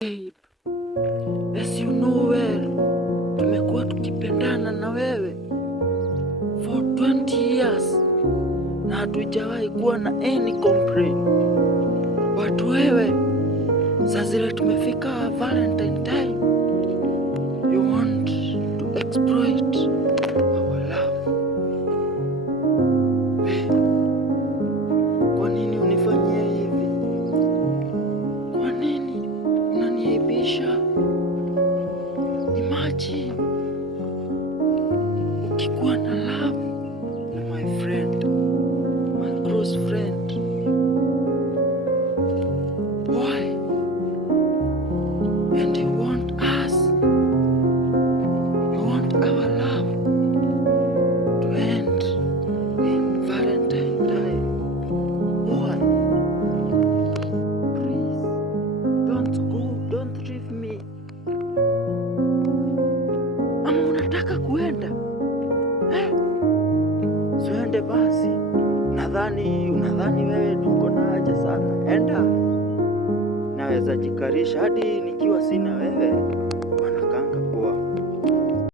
Babe, as you know well, tumekuwa tukipendana na wewe for 20 years na hatujawahi kuwa na any complaint. Watu wewe, saa zile tumefika Valentine time, you want to exploit our love. Babe, kwa nini unifanyia hivi? Kwa nini unaniaibisha? Imagine ukikuwa na love na my friend, my close friend. Why? And you want us, you want our love to end in Valentine time. Why? Please, don't go, don't leave me. Ama unataka kuenda? Siende basi. Unadhani wewe tuko na haja sana? Enda. Naweza jikarisha hadi nikiwa sina wewe.